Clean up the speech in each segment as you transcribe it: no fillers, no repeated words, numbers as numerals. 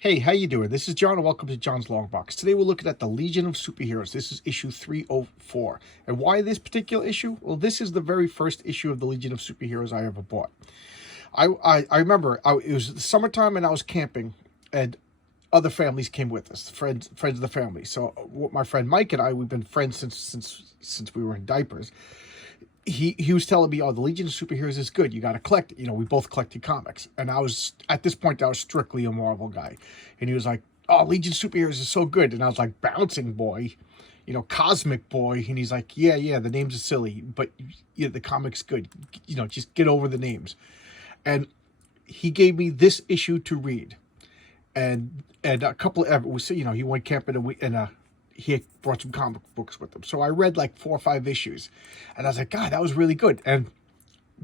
Hey, how you doing? This is John, and welcome to John's Long Box. Today we're looking at the Legion of Superheroes. This is issue 304. And why this particular issue? Well, this is the very first issue of the Legion of Superheroes I ever bought. I remember it was the summertime and I was camping, and other families came with us, friends of the family. So my friend Mike and I, we've been friends since we were in diapers. He was telling me, oh, the Legion of Superheroes is good. You got to collect it. You know, we both collected comics. And at this point, I was strictly a Marvel guy. And he was like, oh, Legion of Superheroes is so good. And I was like, Bouncing Boy, Cosmic Boy. And he's like, yeah, the names are silly, but yeah, the comic's good. Just get over the names. And he gave me this issue to read. And a couple of, he went camping and he had brought some comic books with him. So I read like 4 or 5 issues. And I was like, God, that was really good. And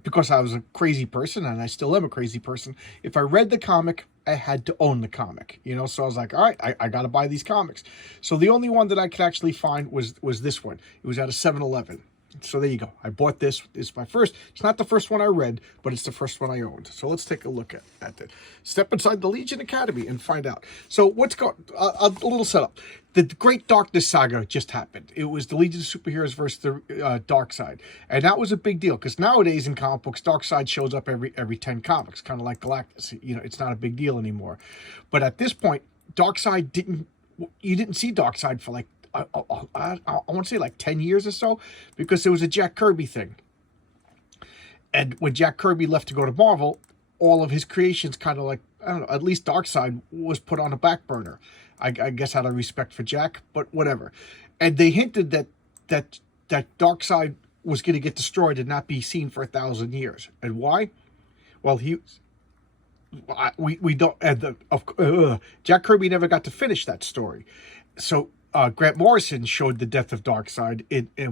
because I was a crazy person, and I still am a crazy person, if I read the comic, I had to own the comic. So I was like, all right, I got to buy these comics. So the only one that I could actually find was this one. It was at a 7-Eleven. So there you go. I bought this. It's my first. It's not the first one I read, but it's the first one I owned. So let's take a look at it. Step inside the Legion Academy and find out. So what's going? A little setup. The Great Darkness Saga just happened. It was the Legion of Superheroes versus the Darkseid, and that was a big deal because nowadays in comic books, Darkseid shows up every 10 comics, kind of like Galactus. It's not a big deal anymore. But at this point, Darkseid didn't. You didn't see Darkseid for like. I want to say like 10 years or so, because it was a Jack Kirby thing. And when Jack Kirby left to go to Marvel, all of his creations kind of like, I don't know, at least Darkseid was put on a back burner. I guess out of respect for Jack, but whatever. And they hinted that Darkseid was going to get destroyed and not be seen for 1,000 years. And why? Well, we don't, and Jack Kirby never got to finish that story. So Grant Morrison showed the death of Darkseid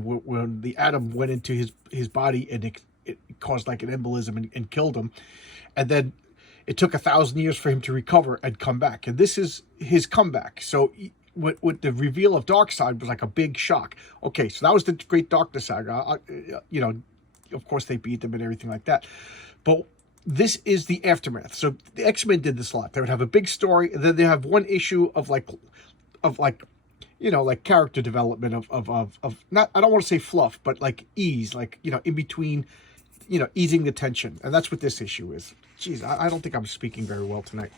when the atom went into his body, and it caused like an embolism and killed him. And then it took 1,000 years for him to recover and come back. And this is his comeback. So with the reveal of Darkseid was like a big shock. Okay, so that was the Great Darkness Saga. Of course they beat them and everything like that. But this is the aftermath. So the X-Men did this a lot. They would have a big story, and then they have one issue of like character development of not, I don't want to say fluff, but like ease, like, in between, easing the tension. And that's what this issue is. Jeez, I don't think I'm speaking very well tonight.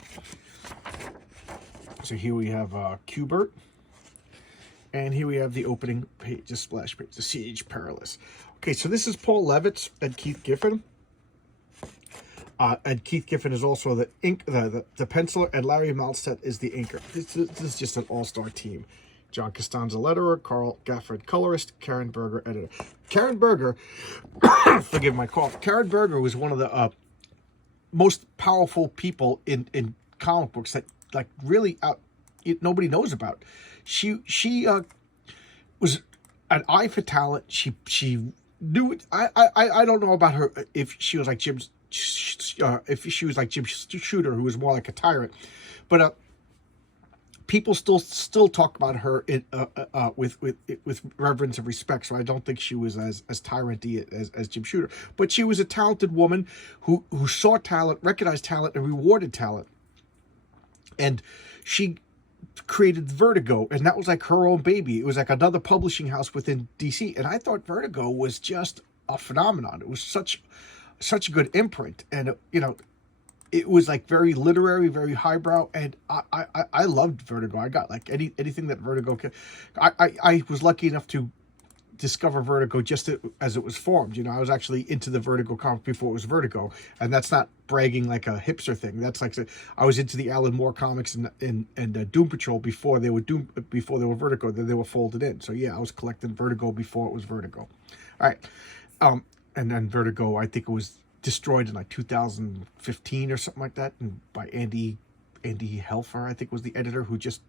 So here we have Q*bert. And here we have the opening page, the splash page, the Siege Perilous. Okay, so this is Paul Levitz and Keith Giffen. And Keith Giffen is also the penciler, and Larry Malstead is the inker. This is just an all-star team. John Costanza, letterer. Carl Gafford, colorist. Karen Berger, editor. Karen Berger, forgive my cough. Karen Berger was one of the most powerful people in comic books that like really nobody knows about. She was an eye for talent. She knew it. I don't know about her if she was like Jim Shooter, who was more like a tyrant, but people still talk about her with reverence and respect. So I don't think she was as tyranty as Jim Shooter, but she was a talented woman who saw talent, recognized talent, and rewarded talent. And she created Vertigo, and that was like her own baby. It was like another publishing house within DC, and I thought Vertigo was just a phenomenon. It was such a good imprint, and it was like very literary, very highbrow, and I loved Vertigo. I got like anything that Vertigo could. I was lucky enough to discover Vertigo just as it was formed. I was actually into the Vertigo comic before it was Vertigo, and that's not bragging like a hipster thing. That's like I was into the Alan Moore comics and Doom Patrol before they were Vertigo. Then they were folded in. So yeah, I was collecting Vertigo before it was Vertigo. All right, and then Vertigo, I think it was destroyed in like 2015 or something like that, and by Andy Helfer, I think was the editor, who just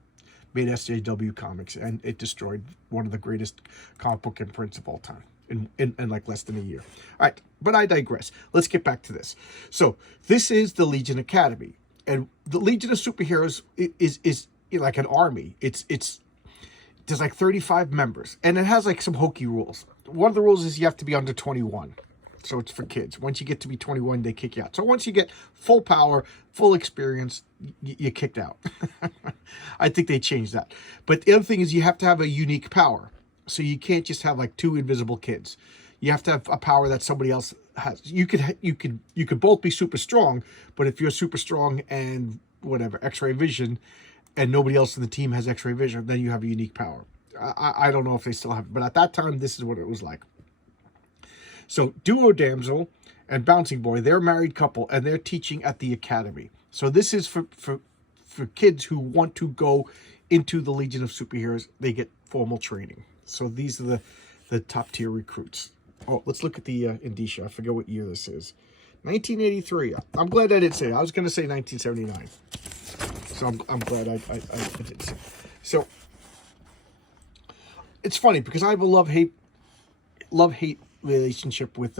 made SJW Comics, and it destroyed one of the greatest comic book imprints of all time in like less than a year. All right, but I digress. Let's get back to this. So this is the Legion Academy, and the Legion of Superheroes is like an army. There's like 35 members, and it has like some hokey rules. One of the rules is you have to be under 21. So it's for kids. Once you get to be 21, they kick you out. So once you get full power, full experience, you're kicked out. I think they changed that. But the other thing is you have to have a unique power. So you can't just have like two invisible kids. You have to have a power that somebody else has. You could both be super strong, but if you're super strong and whatever, X-ray vision, and nobody else in the team has X-ray vision, then you have a unique power. I don't know if they still have it, but at that time, this is what it was like. So Duo Damsel and Bouncing Boy, they're a married couple, and they're teaching at the academy. So this is for kids who want to go into the Legion of Superheroes. They get formal training. So these are the top tier recruits. Oh, let's look at the indicia. I forget what year this is. 1983. I'm glad I didn't say it. I was going to say 1979. So I'm glad I didn't say it. So it's funny because I have a love-hate relationship with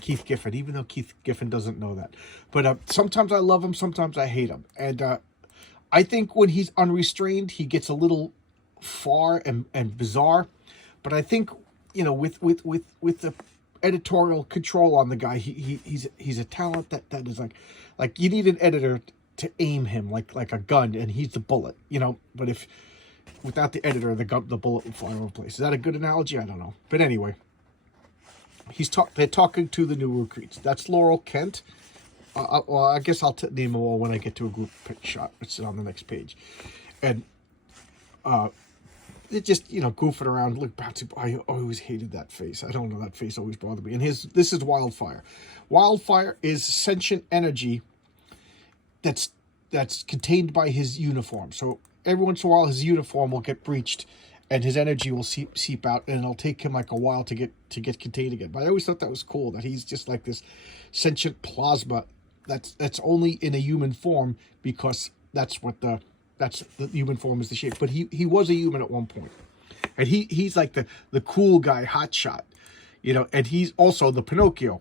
Keith Giffen, even though Keith Giffen doesn't know that. But sometimes I love him, sometimes I hate him. And I think when he's unrestrained, he gets a little far and bizarre. But I think, you know, with the editorial control on the guy, he's a talent that is like you need an editor to aim him like a gun, and he's the bullet, you know. But if without the editor, the bullet would fly over the place. Is that a good analogy? I don't know. But anyway, they're talking to the new recruits. That's Laurel Kent. Well, I guess I'll name them all when I get to a group shot. It's on the next page. And they're just, you know, goofing around. Look, Bouncy Boy, I always hated that face. I don't know, that face always bothered me. And this is Wildfire. Wildfire is sentient energy that's contained by his uniform. So every once in a while, his uniform will get breached, and his energy will seep out, and it'll take him like a while to get contained again. But I always thought that was cool, that he's just like this sentient plasma that's only in a human form, because that's the human form is the shape. But he was a human at one point, and he's like the cool guy, hotshot, you know. And he's also the Pinocchio.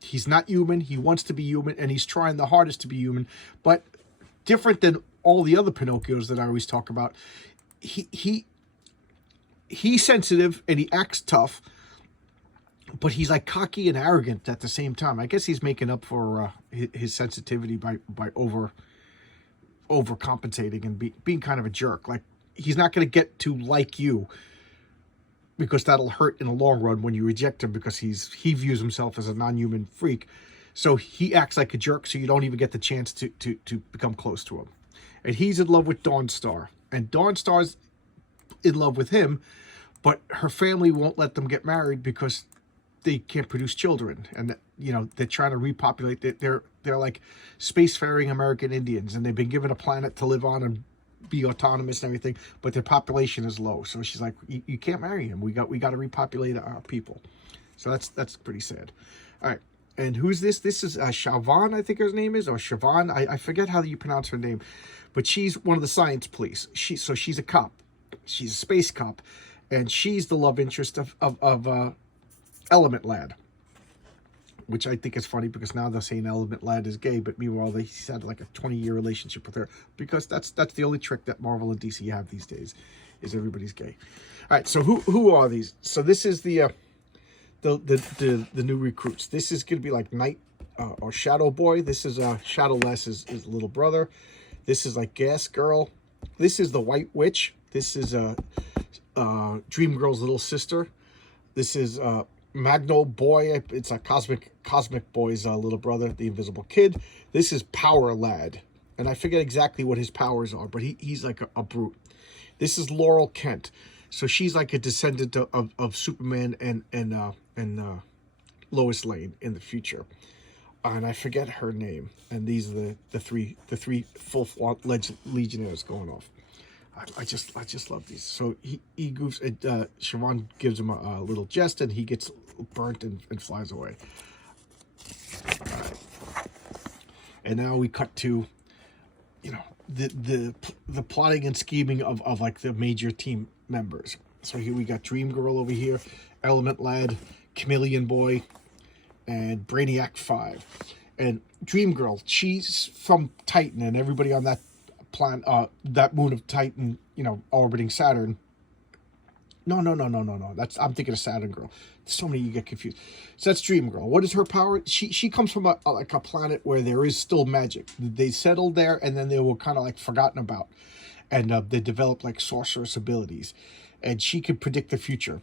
He's not human. He wants to be human, and he's trying the hardest to be human. But different than all the other Pinocchios that I always talk about, he's sensitive and he acts tough, but he's like cocky and arrogant at the same time. I guess he's making up for his sensitivity by overcompensating and being kind of a jerk. Like, he's not going to get to like you, because that'll hurt in the long run when you reject him, because he views himself as a non-human freak. So he acts like a jerk, so you don't even get the chance to become close to him. And he's in love with Dawnstar, and Dawnstar's in love with him, but her family won't let them get married because they can't produce children. And, you know, they're trying to repopulate. They're like spacefaring American Indians, and they've been given a planet to live on and be autonomous and everything, but their population is low. So she's like, you can't marry him. We got to repopulate our people. So that's pretty sad. All right. And who's this? This is Siobhan, I think her name is, or Siobhan. I forget how you pronounce her name, but she's one of the science police. She's a cop. She's a space cop, and she's the love interest of Element Lad, which I think is funny, because now they're saying Element Lad is gay, but meanwhile he's had like a 20-year relationship with her, because that's the only trick that Marvel and DC have these days, is everybody's gay. All right, so who are these? So this is the new recruits. This is going to be like Night or Shadow Boy. This is Shadowless, his little brother. This is like Gas Girl. This is the White Witch. This is Dream Girl's little sister. This is Magno Boy. It's a Cosmic Boy's little brother, the Invisible Kid. This is Power Lad, and I forget exactly what his powers are, but he's like a brute. This is Laurel Kent. So she's like a descendant of Superman and Lois Lane in the future, and I forget her name. And these are the three full Legionnaires going off. I just love these. So he goofs. Siobhan gives him a little jest, and he gets burnt and flies away. All right. And now we cut to, you know, the plotting and scheming of like the major team members. So here we got Dream Girl over here, Element Lad, Chameleon Boy, and Brainiac 5. And Dream Girl, she's from Titan, and everybody on that planet, that moon of Titan, you know, orbiting Saturn, No. That's I'm thinking of Saturn Girl. So many you get confused. So that's Dream Girl. What is her power? She comes from like a planet where there is still magic. They settled there, and then they were kind of like forgotten about, and they developed like sorceress abilities, and she could predict the future,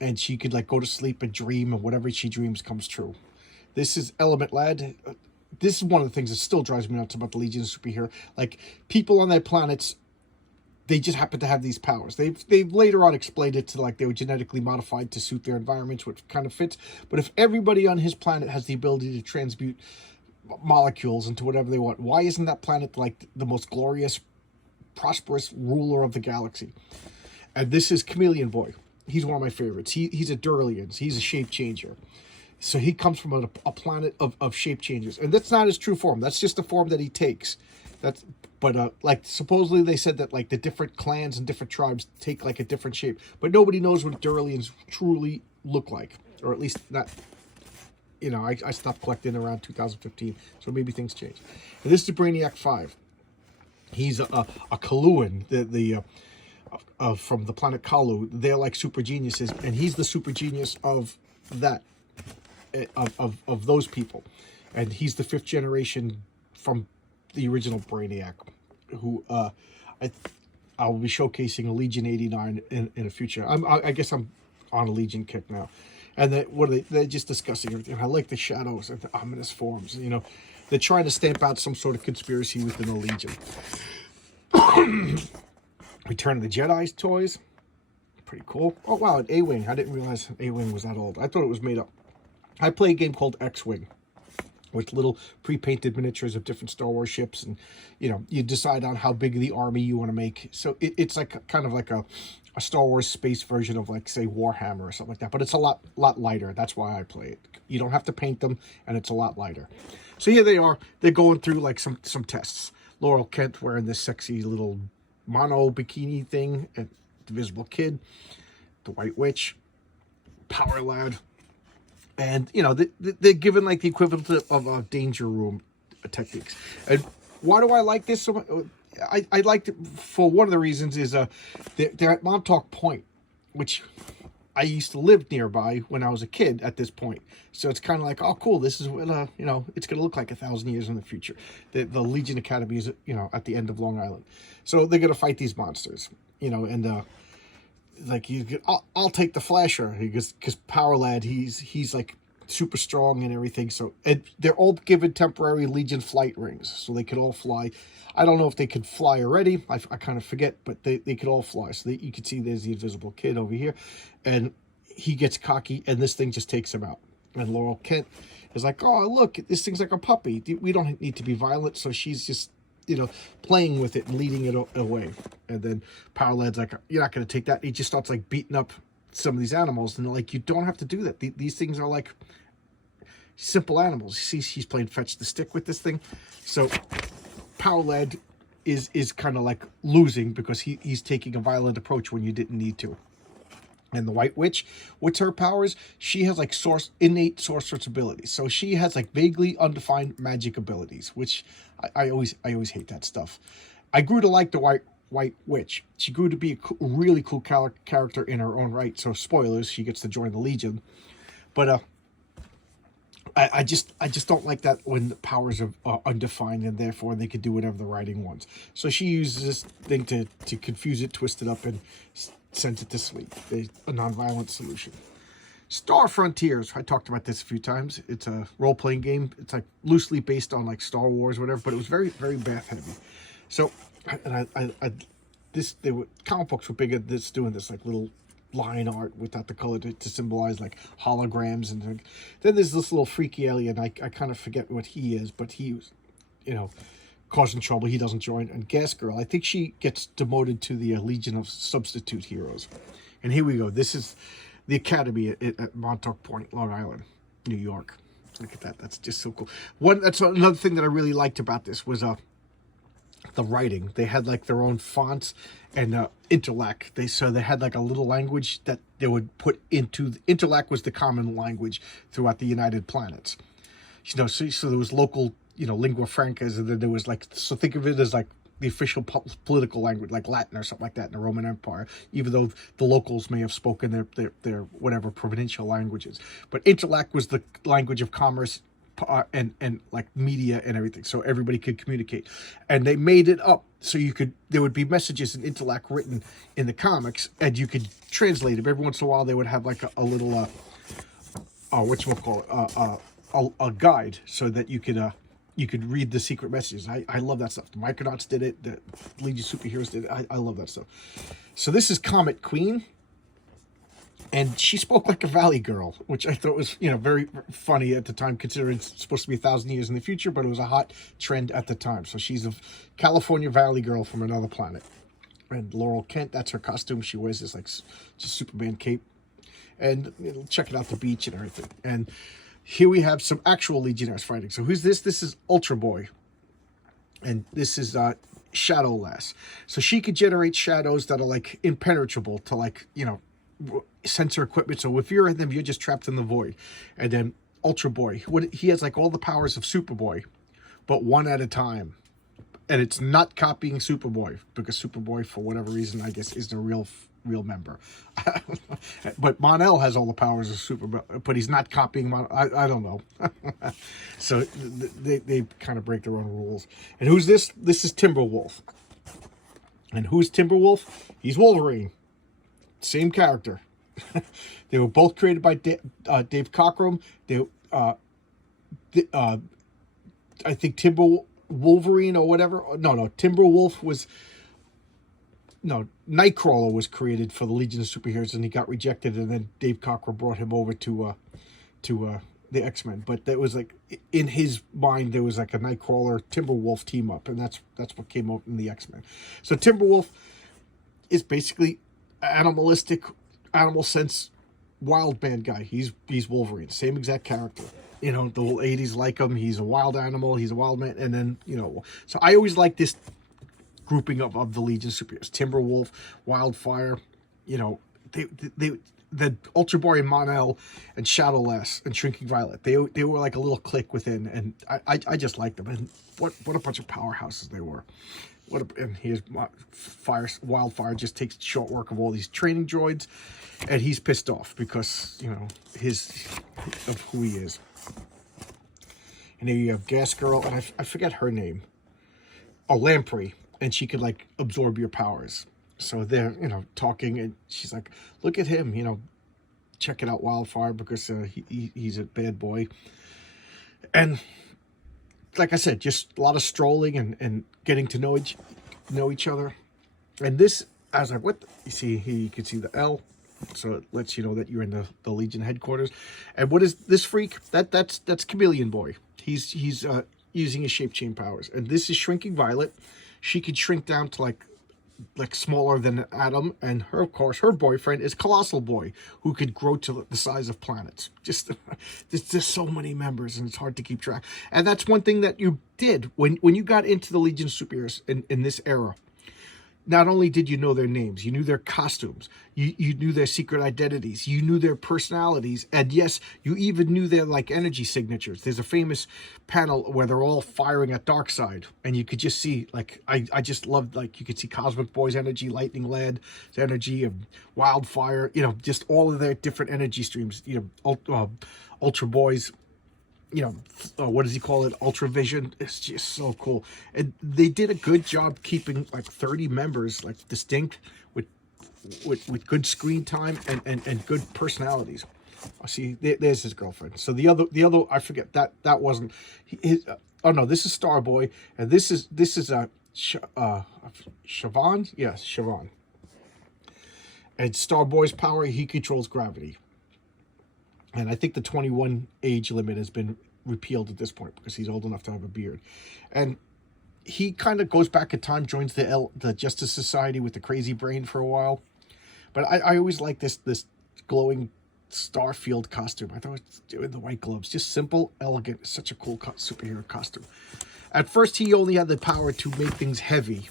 and she could like go to sleep and dream, and whatever she dreams comes true. This is Element Lad. This is one of the things that still drives me nuts about the Legion of Superhero. Like, people on their planets, they just happen to have these powers. They've later on explained it to like they were genetically modified to suit their environments, which kind of fits. But if everybody on his planet has the ability to transmute molecules into whatever they want, why isn't that planet like the most glorious, prosperous ruler of the galaxy? And this is Chameleon Boy. He's one of my favorites. He's a Durlian. He's a shape changer. So he comes from a planet of shape changers. And that's not his true form. That's just the form that he takes. But like, supposedly they said that like the different clans and different tribes take like a different shape. But nobody knows what Durlians truly look like. Or at least not, you know, I stopped collecting around 2015. So maybe things change. And this is Brainiac 5. He's a Kaluan, from the planet Kalu. They're like super geniuses. And he's the super genius of that. Of those people, and he's the 5th generation from the original Brainiac, who I'll be showcasing a Legion 89 in the future. I guess I'm on a Legion kick now, and they're just discussing everything. I like the shadows and the ominous forms. You know, they're trying to stamp out some sort of conspiracy within the Legion. Return of the Jedi's toys, pretty cool. Oh wow, an A-Wing. I didn't realize A-Wing was that old. I thought it was made up. I play a game called X-Wing with little pre-painted miniatures of different Star Wars ships, and you know, you decide on how big the army you want to make. So it's like kind of like a Star Wars space version of like, say, Warhammer or something like that, but it's a lot lighter. That's why I play it. You don't have to paint them, and it's a lot lighter. So here they are. They're going through like some tests. Laurel Kent wearing this sexy little mono bikini thing, and the Invisible Kid, the White Witch, Power Lad. And, you know, they're given, like, the equivalent of Danger Room techniques. And why do I like this so much? I liked it for one of the reasons is they're at Montauk Point, which I used to live nearby when I was a kid at this point. So it's kind of like, oh, cool, this is what, you know, it's going to look like 1,000 years in the future. The Legion Academy is, you know, at the end of Long Island. So they're going to fight these monsters, you know, and... like, I'll take the Flasher because Power Lad, he's like super strong and everything. So, and they're all given temporary Legion flight rings, so they could all fly. I don't know if they could fly already. I kind of forget, but they could all fly. So you can see there's the Invisible Kid over here, and he gets cocky, and this thing just takes him out. And Laurel Kent is like, oh, look, this thing's like a puppy. We don't need to be violent. So she's just, you know, playing with it and leading it away. And then Power Lad's like, you're not going to take that. He just starts like beating up some of these animals. And like, you don't have to do that. These things are like simple animals. You see, she's playing fetch the stick with this thing. So Power Lad is kind of like losing because he's taking a violent approach when you didn't need to. And the White Witch, what's her powers? She has like innate sorceress abilities. So she has like vaguely undefined magic abilities, which I always hate that stuff. I grew to like the White Witch. She grew to be a really cool character in her own right. So spoilers, she gets to join the Legion. But I just don't like that when the powers are undefined and therefore they could do whatever the writing wants. So she uses this thing to confuse it, twist it up, and sends it to sleep. A non-violent solution. Star Frontiers. I talked about this a few times. It's a role-playing game. It's like loosely based on like Star Wars or whatever, but it was very, very bath heavy. So, and they were, comic books were big at this, doing this like little line art without the color to symbolize like holograms, and then there's this little freaky alien. I kind of forget what he is, but he was, you know, causing trouble. He doesn't join. And Gas Girl, I think she gets demoted to the Legion of Substitute Heroes. And here we go. This is the Academy at Montauk Point, Long Island, New York. Look at that. That's just so cool. That's another thing that I really liked about this was the writing. They had like their own fonts and Interlac. So they had like a little language that they would put into. Interlac was the common language throughout the United Planets. You know, so there was local, you know, lingua francas, and then there was like, so think of it as like the official political language, like Latin or something like that in the Roman Empire, even though the locals may have spoken their whatever provincial languages. But Interlac was the language of commerce, and like media and everything, so everybody could communicate. And they made it up so there would be messages in Interlac written in the comics, and you could translate them. Every once in a while they would have like a little whatchamacallit, a guide, so that you could read the secret messages. I love that stuff. The Micronauts did it, the Legion of Superheroes did it. I love that stuff. So this is Comet Queen, and she spoke like a Valley girl, which I thought was, very funny at the time, considering it's supposed to be 1,000 years in the future, but it was a hot trend at the time. So she's a California Valley girl from another planet. And Laurel Kent, that's her costume. She wears this like just Superman cape, and check it out, the beach and everything. And here we have some actual Legionnaires fighting. So who's this? This is Ultra Boy, and this is Shadow Lass. So she could generate shadows that are like impenetrable to like sensor equipment. So if you're in them, you're just trapped in the void. And then Ultra Boy, he has like all the powers of Superboy, but one at a time. And it's not copying Superboy, because Superboy, for whatever reason, I guess, isn't a real member. But Mon-El has all the powers of Superboy, but he's not copying I don't know. So they kind of break their own rules. And who's this? This is Timberwolf. And who's Timberwolf? He's Wolverine. Same character. They were both created by Dave Cockrum. I think Wolverine or whatever. No, Timberwolf was... No, Nightcrawler was created for the Legion of Superheroes, and he got rejected, and then Dave Cockrum brought him over to the X-Men. But that was like, in his mind, there was like a Nightcrawler Timberwolf team up, and that's what came out in the X-Men. So Timberwolf is basically animalistic, animal sense, wild man guy. He's Wolverine, same exact character. The whole 80s like him. He's a wild animal. He's a wild man. And then, so I always like this grouping of the Legion of Superheroes. Timberwolf, Wildfire, the Ultra Boy and Mon-El and Shadow Lass and Shrinking Violet. They were like a little clique within, and I just liked them. And what a bunch of powerhouses they were. And here's Wildfire just takes short work of all these training droids, and he's pissed off because of who he is. And then you have Gas Girl, and I forget her name. Oh, Lamprey, and she could like absorb your powers. So they're talking, and she's like, "Look at him, check it out, Wildfire, because he's a bad boy." And like I said, just a lot of strolling and getting to know each other. And this, I was like, what? You see here, you can see the L, so it lets you know that you're in the Legion headquarters. And what is this freak? That's Chameleon Boy. He's using his shape chain powers. And this is Shrinking Violet. She could shrink down to like smaller than an atom, and her boyfriend is Colossal Boy, who could grow to the size of planets. There's just so many members, and it's hard to keep track. And that's one thing that you did when you got into the Legion of Superheroes in this era. Not only did you know their names, you knew their costumes, you knew their secret identities, you knew their personalities, and yes, you even knew their like energy signatures. There's a famous panel where they're all firing at Darkseid, and you could just see, like, I just loved, like, you could see Cosmic Boy's energy, Lightning Lad's energy, of Wildfire, just all of their different energy streams, Ultra Boy's, what does he call it? Ultra Vision. It's just so cool. And they did a good job keeping like 30 members like distinct with good screen time and good personalities. See, there's his girlfriend. So the other, I forget that wasn't his. Oh no, this is Starboy, and this is Siobhan. Yes, Siobhan. And Starboy's power, he controls gravity. And I think the 21 age limit has been repealed at this point because he's old enough to have a beard. And he kind of goes back in time, joins the Justice Society with the crazy brain for a while. But I always like this glowing Starfield costume. I thought doing the white gloves, just simple, elegant, such a cool superhero costume. At first, he only had the power to make things heavy.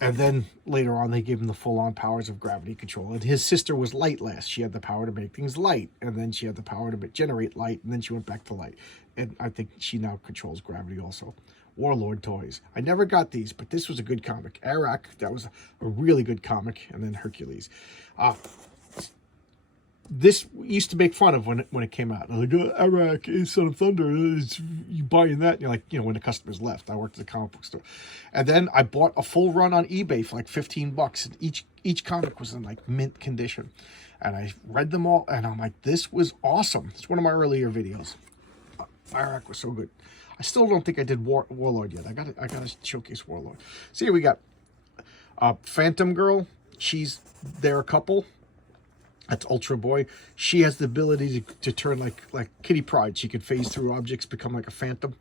And then later on, they gave him the full-on powers of gravity control. And his sister was Light Lass. She had the power to make things light. And then she had the power to generate light. And then she went back to light. And I think she now controls gravity also. Warlord toys. I never got these, but this was a good comic. Arak, that was a really good comic, and then Hercules. This used to make fun of when it came out. I'm like, Arak is Son of Thunder. You buying that? And you're like, when the customers left. I worked at the comic book store. And then I bought a full run on eBay for like $15. And each comic was in like mint condition. And I read them all, and I'm like, this was awesome. It's one of my earlier videos. Arak was so good. I still don't think I did Warlord yet. I gotta showcase Warlord. So here we got Phantom Girl. They're a couple. That's Ultra Boy. She has the ability to turn like Kitty Pryde. She could phase through objects, become like a phantom.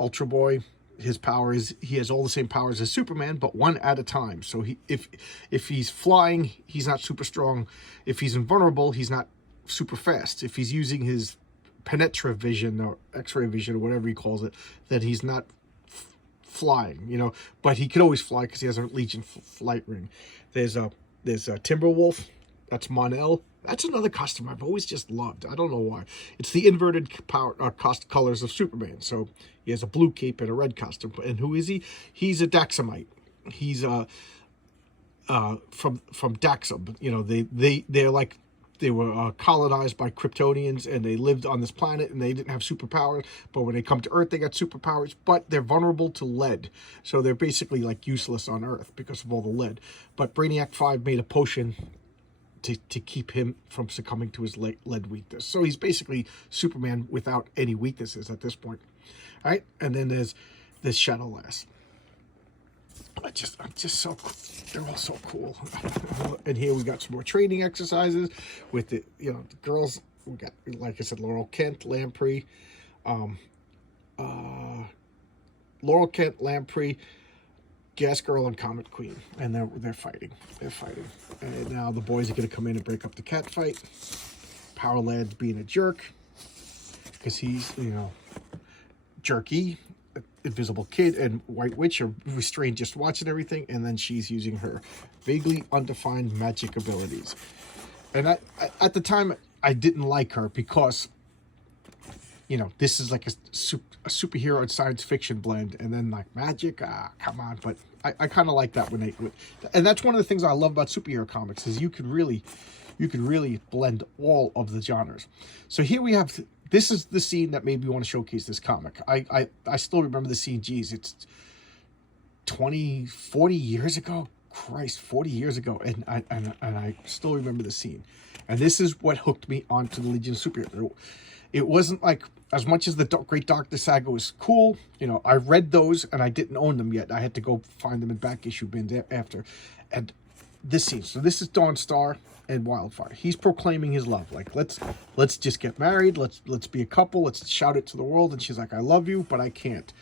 Ultra Boy, his power is he has all the same powers as Superman, but one at a time. So if he's flying, he's not super strong. If he's invulnerable, he's not super fast. If he's using his penetra vision or X-ray vision or whatever he calls it, then he's not flying. But he can always fly because he has a Legion flight ring. There's Timberwolf. That's Mon-El. That's another costume I've always just loved. I don't know why. It's the inverted colors of Superman. So he has a blue cape and a red costume. And who is he? He's a Daxamite. He's from Daxam. They were colonized by Kryptonians, and they lived on this planet, and they didn't have superpowers. But when they come to Earth, they got superpowers, but they're vulnerable to lead. So they're basically like useless on Earth because of all the lead. But Brainiac 5 made a potion to keep him from succumbing to his lead weakness. So he's basically Superman without any weaknesses at this point. All right, and then there's Shadowlass. They're all so cool. And here we got some more training exercises with the girls. We got, like I said, Laurel Kent, Lamprey, Gas Girl, and Comet Queen, and they're fighting. And now the boys are going to come in and break up the cat fight. Power Lad's being a jerk because he's jerky. Invisible Kid and White Witch are restrained just watching everything, and then she's using her vaguely undefined magic abilities. And at the time I didn't like her because this is like a superhero and science fiction blend, and then like magic, come on. But I kind of like that and that's one of the things I love about superhero comics is you can really blend all of the genres. So here we have, this is the scene that made me want to showcase this comic. I still remember the scene. Geez, it's 40 years ago. Christ, 40 years ago, and I still remember the scene. And this is what hooked me onto the Legion of Superheroes. It wasn't like, as much as the Great Darkness Saga was cool, I read those and I didn't own them yet. I had to go find them in back issue bins after. And this scene, so this is Dawnstar and Wildfire. He's proclaiming his love. Like, let's just get married. Let's be a couple. Let's shout it to the world. And she's like, I love you, but I can't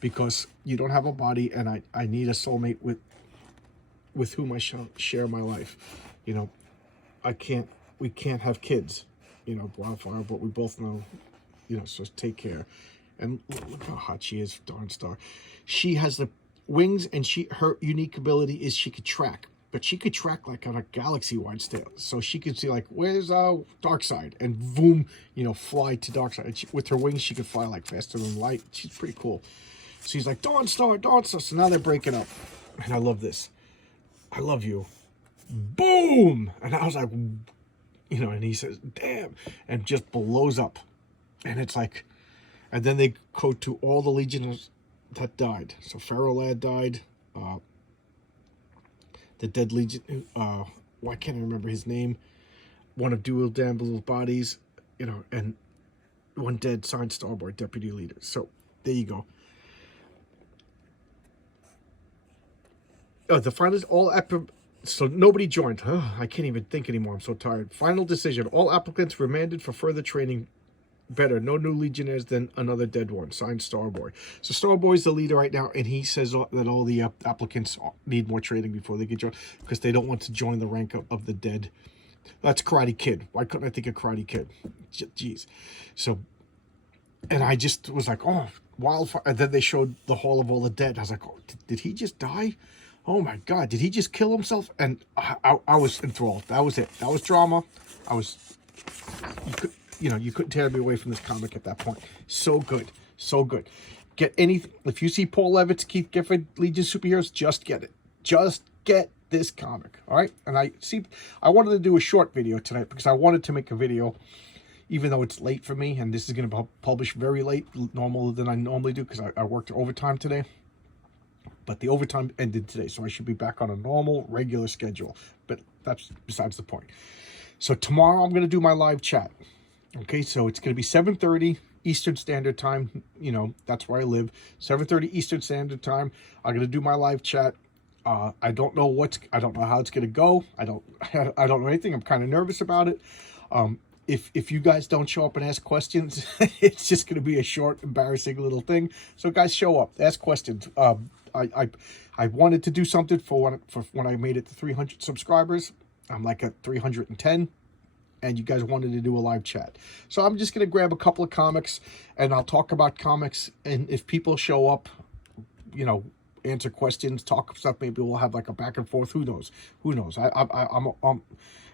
because you don't have a body, and I need a soulmate with whom I shall share my life. We can't have kids, Wildfire, but we both know, so take care. And look how hot she is, Dawnstar. She has the wings, and her unique ability is she could track. But she could track like on a galaxy-wide scale. So she could see like, where's Darkseid? And boom, fly to Darkseid. And with her wings, she could fly like faster than light. She's pretty cool. So he's like, Dawnstar. So now they're breaking up. And I love this. I love you. Boom! And I was like, and he says, damn. And just blows up. And it's like, and then they go to all the Legions that died. So Pharaoh Lad died. The dead Legion, why can't I remember his name? One of Dual Damble's bodies, and one dead signed Starboy, deputy leader. So there you go. The final is so nobody joined. I can't even think anymore. I'm so tired. Final decision. All applicants remanded for further training. Better. No new Legionnaires than another dead one. Signed Starboy. So Starboy's the leader right now, and he says that all the applicants need more training before they get joined because they don't want to join the rank of the dead. That's Karate Kid. Why couldn't I think of Karate Kid? Jeez. So, and I just was like, oh, Wildfire. And then they showed the Hall of All the Dead. I was like, oh, did he just die? Oh my God, did he just kill himself? And I was enthralled. That was it. That was drama. You couldn't tear me away from this comic at that point. So good. So good. Get anything. If you see Paul Levitz, Keith Gifford, Legion of Superheroes, just get it. Just get this comic, all right? And I wanted to do a short video tonight because I wanted to make a video, even though it's late for me, and this is going to be published very late, normal than I normally do, because I worked overtime today. But the overtime ended today, so I should be back on a normal, regular schedule. But that's besides the point. So tomorrow I'm going to do my live chat. Okay, so it's going to be 7:30 Eastern Standard Time. You know, that's where I live. 7:30 Eastern Standard Time. I'm going to do my live chat. I don't know how it's going to go. I don't know anything. I'm kind of nervous about it. If you guys don't show up and ask questions, it's just going to be a short, embarrassing little thing. So guys, show up, ask questions. I wanted to do something for when I made it to 300 subscribers. I'm like at 310, and you guys wanted to do a live chat. So I'm just going to grab a couple of comics, and I'll talk about comics. And if people show up, you know, answer questions, talk stuff, maybe we'll have like a back and forth. Who knows? Who knows? I'm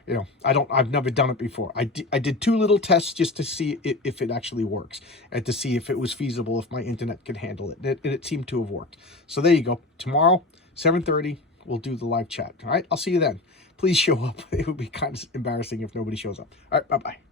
you know, I've never done it before. I did 2 little tests just to see if it actually works, and to see if it was feasible, if my internet could handle it. And it seemed to have worked. So there you go. Tomorrow, 7:30, we'll do the live chat. All right, I'll see you then. Please show up. It would be kind of embarrassing if nobody shows up. All right, bye-bye.